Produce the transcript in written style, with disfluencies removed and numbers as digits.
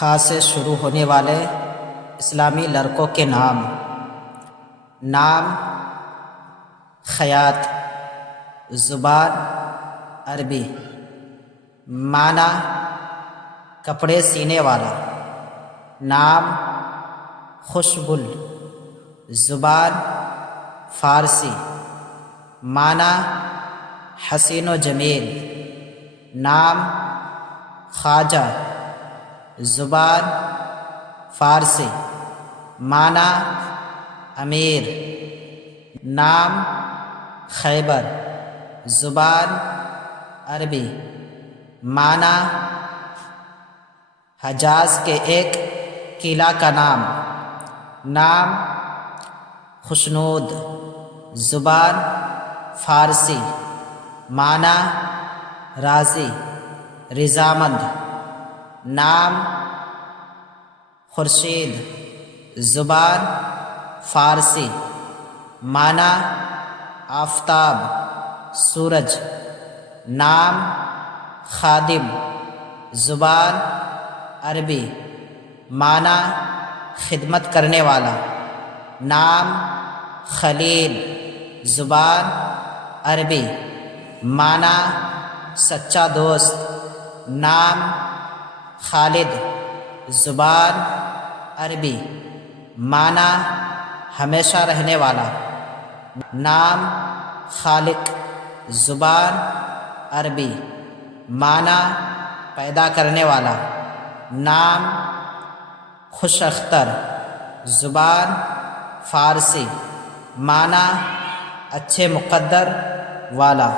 خا سے شروع ہونے والے اسلامی لڑکوں کے نام خیاط، زبان عربی، معنی کپڑے سینے والا، نام خوشبل، زبان فارسی، معنی حسین و جمیل، نام خواجہ، زبان فارسی، معنی امیر، نام خیبر، زبان عربی، معنی حجاز کے ایک قلعہ کا نام خوشنود، زبان فارسی، معنی راضی، رضامند، نام خورشید، زبان فارسی، معنی آفتاب، سورج، نام خادم، زبان عربی، معنی خدمت کرنے والا، نام خلیل، زبان عربی، معنی سچا دوست، نام خالد، زبان عربی، معنی ہمیشہ رہنے والا، نام خالق، زبان عربی، معنی پیدا کرنے والا، نام خوش اختر، زبان فارسی، معنی اچھے مقدر والا۔